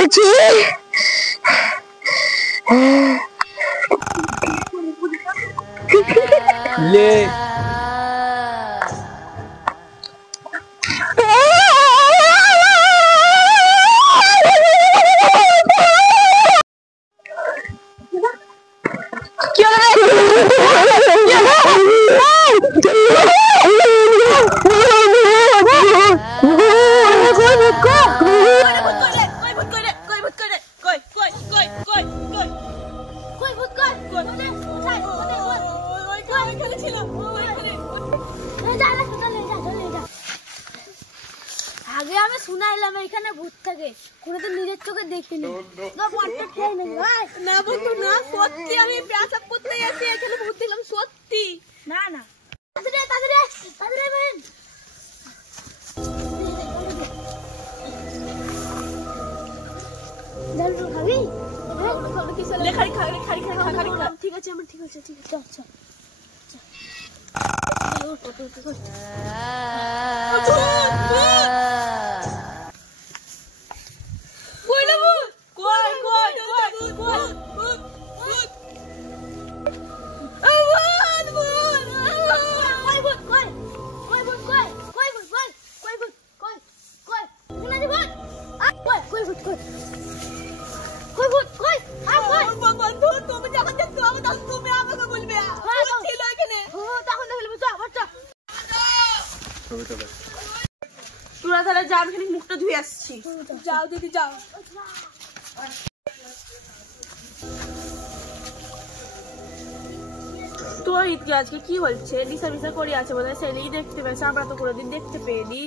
বলছি ले আগে আমি শুনাইলাম এখানে ভূত থাকে কোনোদিন নিজের চোখে দেখিনি না বন্ধু না সত্যি আমি পেশাব করতে গেছি এখানে ভূত দেখলাম সত্যি না না ঠিক আছে আমার ঠিক আছে আচ্ছা তোরা তাহলে যা আমি মুখটা ধুয়ে আসছি যাও দিদি যাও তো ঈদকে আজকে কি হচ্ছে নিশা মিশা করে আছে বোধ হয় ছেলেই দেখতে পেয়েছে আমরা তো কোনোদিন দেখতে পেয়েনি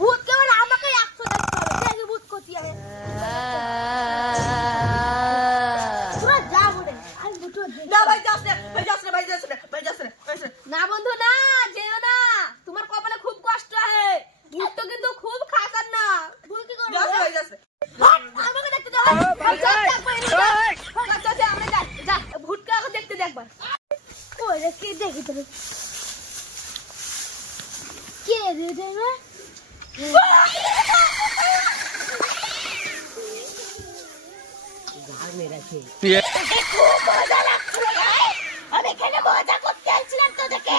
ভূত কেবল আমাকে 100 দেখতে হবে দেখি ভূত কোথায় আছে তোরা যা বলে আমি ভূত না ভাই যাস না বন্ধু না যেও না তোমার কপালে খুব কষ্ট আছে ভূত তো কিন্তু খুব খাসার না ভূত কি করবে যাস আমাকে দেখতে দাও আমরা যা ভূতকে আগে দেখতে দেখবার ওই রে কি দেখি তুমি কে রে দেবে খুব মজা লাগছিল আমি এখানে মজা করতে আসছিলাম তোদেরকে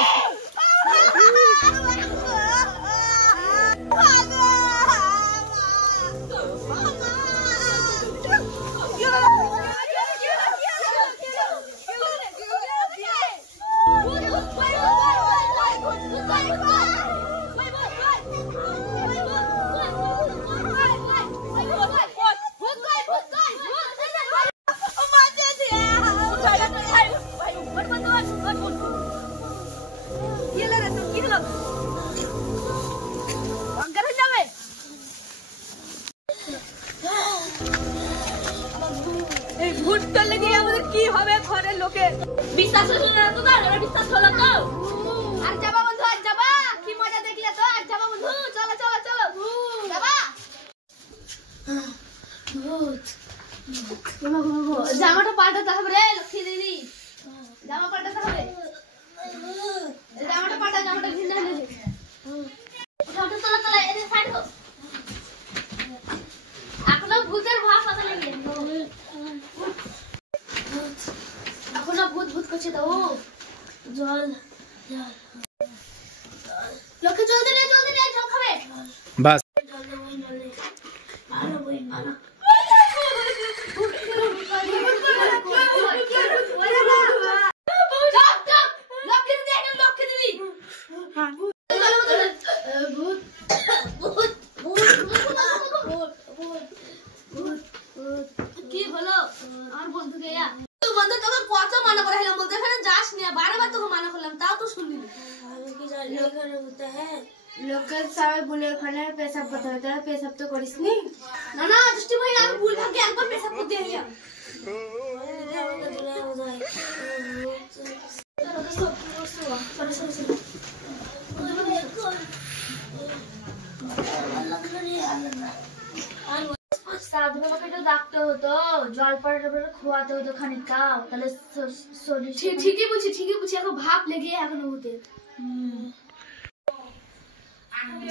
কি হবে ঘরের লোকের বিশ্বাস হলো না তো বিশ্বাস হলো তো আর যাবা বন্ধু আর যাবা কি মজা দেখলে তো আর যাবা বন্ধু চলো যাবা জামাটা পাল্টাতে হবে রে লক্ষ্মী দিদি জামা পাল্টাতে হবে জামাটা ভিন্ন হয়ে যাবে চলো এদের সাইড হোক এখনো ভূতের ভয় পাতা লাগে এখনো ভূত করছে তো জল লক্ষ্মী জলদি রে জল খাবে बस ভালো বই ভালো তোকে তুই বন্ধু তোকে কত মানা করে হলাম বলতে এখানে যাস না বারবার তোকে মানা করলাম তাও তো শুনলি না আমি কি জানি এখানে হতে হ্যাঁ লোকাল সবাই বলে ওখানে পেশাব করতে হয় তারা পেশাব তো করিসনি না না দৃষ্টি ভাই আমি ভুল ভাগে একবার পেশাব করতে এলাম আমাকে দিলে বোঝায় সাধু বাবাকে তো ডাকতে হতো জল পরে খোয়াতে হতো খানিকটাও তাহলে শরীর ঠিকই বুঝছি এখন ভাব লেগে এখন হতে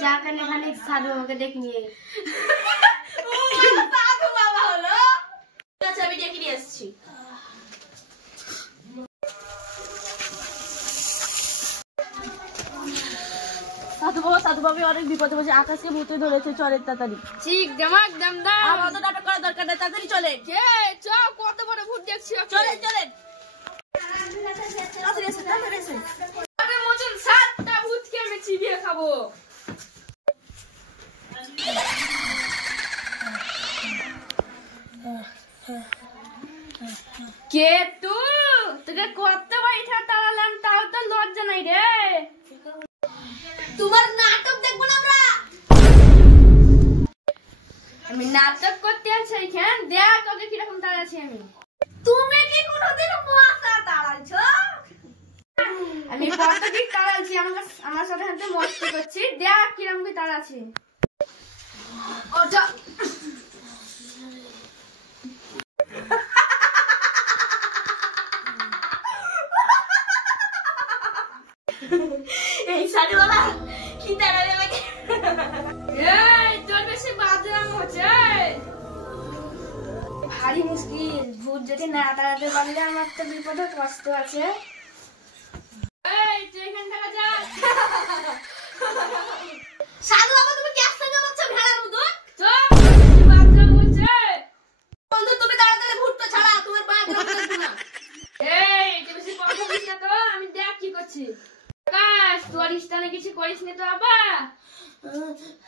যা কেন এখানে সাধু বাবাকে দেখ নিয়ে সাধু বাবা হলো আচ্ছা আমি ডেকে নিয়ে আসছি সাধু বাবা অনেক বিপদে বসে আকাশকে ভূতে ধরেছে চলে তাড়াতাড়ি ঠিক জামাক দামদার আমার তো নাটক করা দরকার নেই তাড়াতাড়ি চলে চ কত বড় ভূত দেখছি চলে তাড়াতাড়ি এসে আমি মতন 7টা ভূতকে আমি চিবিয়ে খাবো কে তোকে কতবার এটা তাড়ালাম তাও তো লজ্জা নাই রে তোমার নাটক দেখবো না আমরা আমি নাটক করতে আছি এখানে দেখ ওকে কিরকম তাড়াচ্ছি আমি তুমি কি কোনোদিন মশা তাড়াইছো আমি কত কি তাড়াচ্ছি আমার সাথে হাতে মস্তি করছি দেখ কিরকম কি তাড়াচ্ছি ওটা এই সাধু বাবা কি তাড়াবে আমাকে এই তোর বেশি বাজরাম হচ্ছে ভারী মুশকিল ভূত যদি না তাড়াতে পারলে আমার তো বিপদে কষ্ট আছে এই তুই এখান থেকে যা সাধু বাবা তুমি কি একসঙ্গে বলছো ভেড়ার মতো চুপ বাজরাম হচ্ছে বন্ধু তুমি তাড়াতাড়ি ভূতটা ছাড়া তোমার বাজরাম করবে না এই তুই বেশি কথা বলিস না তো আমি দেখ কি করছি কাজ তোর স্থানে কিছু করিস নি তো বাবা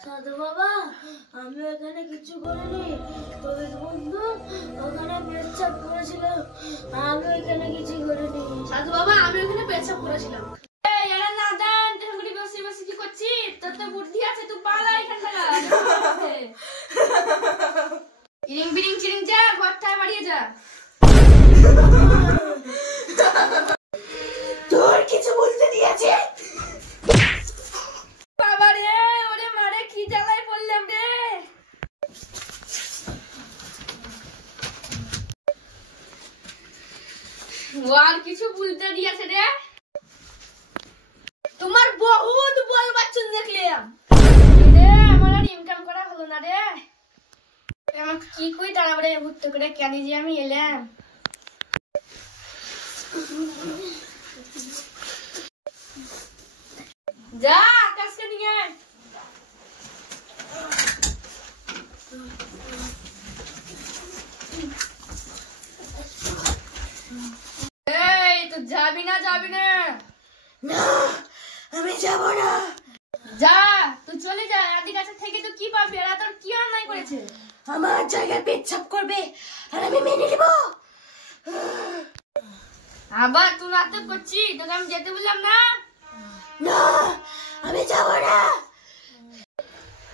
সাধু বাবা আমি এখানে কিছু করিনি তবে বন্ধু ওখানে পেচ্ছাপ করেছিল আমি এখানে কিছু করিনি সাধু বাবা আমি ওখানে পেছাব করেছিলাম এই এরা নাদান তুই বসে বসে কি করছিস তোর তো বুদ্ধি আছে তুই পালা এখান থেকে ইরিং বিরিং চিরিং যা ঘরটায় বাড়িয়ে যা তোর কিছু বলতে দিয়েছে বাবা রে ওরে মারে কি জ্বালায় পড়লাম রে ও আর কিছু বলতে দিয়েছে রে তোমার বহুত বলবার চুন দেখলাম রে আমার আর ইনকাম করা হলো না রে আমার কি কই তাড়াতাড়ি ভূত করে কেন যে আমি এলাম যা আকাশকে নিয়ে এই তো যাবি না না আমি যাব না যা তুই চলে যা আদি কাছে থেকে তো কি পাবি এরা তোর কি অন্যায় করেছে আমার জায়গায় পেচ্ছাপ করবে আর আমি মেনে নেব আবার তুই নাটক করছিস তোকে আমি যেতে বললাম না না আমি যাব না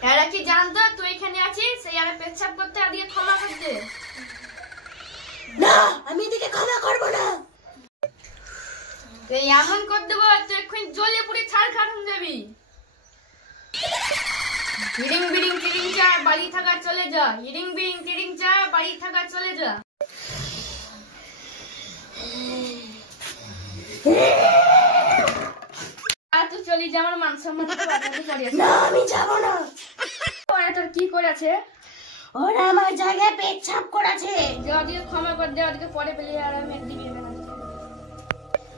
এরা কি জানতো তুই এখানে আছিস সেই আরে পেচ্ছাপ করতে আর দিয়ে ক্ষমা করতে না আমি এদিকে ক্ষমা করব না তুই এমন কর দেবো তুই এখন জ্বলে পুড়ে ছাড়খাড় হয়ে যাবি হিরিং বিরিং টিরিং চা বাড়ি থাকা চলে যা হিরিং বিরিং টিরিং চা বাড়ি থাকা চলে যা তুই চলি যা আমার মান সম্মান না আমি যাব না ওরা তোর কি করেছে ওরা আমার জায়গায় পেচ্ছাপ করেছে যে ওদিকে ক্ষমা কর দে ওদিকে পরে পেলে আর আমি একদিকে না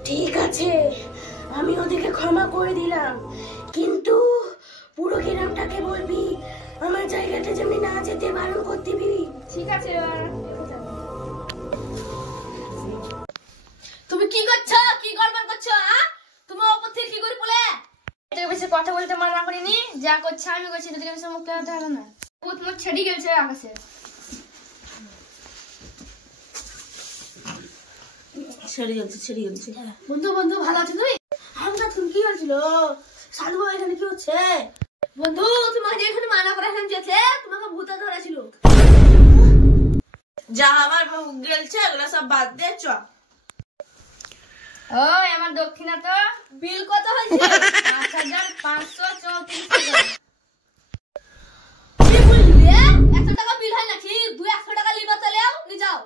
ঠিক আছে আমি ওদিকে ক্ষমা করে দিলাম কিন্তু পুরো গ্রামটাকে বলবি আমার জায়গাটা যেন না যেতে বারণ করে দিবি ঠিক আছে তুমি কি করছো কি গড়বড় করছো হ্যাঁ তুমি ওপর থেকে কি করে বলে এটাকে বেশি কথা বলতে মানা করিনি যা করছে আমি করছি তোকে বেশি মুখ দেখাতে হবে না ভূত মুখ ছেড়ে গেছে আকাশে ছেড়ে গেছে। বন্ধু বন্ধু ভালো আছো তুমি? আমরা তুমি কি হয়েছিল? সাধু বাবা এখানে কি হচ্ছে? বন্ধু তোমাকে যে এখানে মানা করে এখানে যেতে তোমাকে ভূতে ধরেছিল। যা আমার গেলছে এগুলো সব বাদ দে চ। ওই আমার দক্ষিণা তো বিল কত হয়েছে? 5534 টাকা। কি বললে? 100 টাকা বিল হয় নাকি? 200 টাকা লিবা চলেও নি যাও।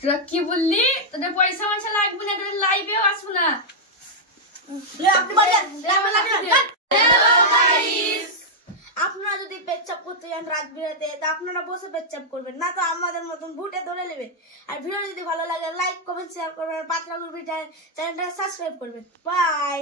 তোরা কি বললি? তোদের পয়সা মাইসা লাগবে না, তোদের লাইভেও আসবো না। লে আপনি বলেন হ্যালো গাইস, আপনারা যদি পেচ্ছাপ করতে যান রাত বিরাতে তা আপনারা বসে পেচ্ছাপ করবেন না তো আমাদের মতন ভুটে ধরে নেবে। আর ভিডিও যদি ভালো লাগে লাইক কমেন্ট শেয়ার করবেন, পাতলা গুড় চ্যানেলটা সাবস্ক্রাইব করবেন। বাই।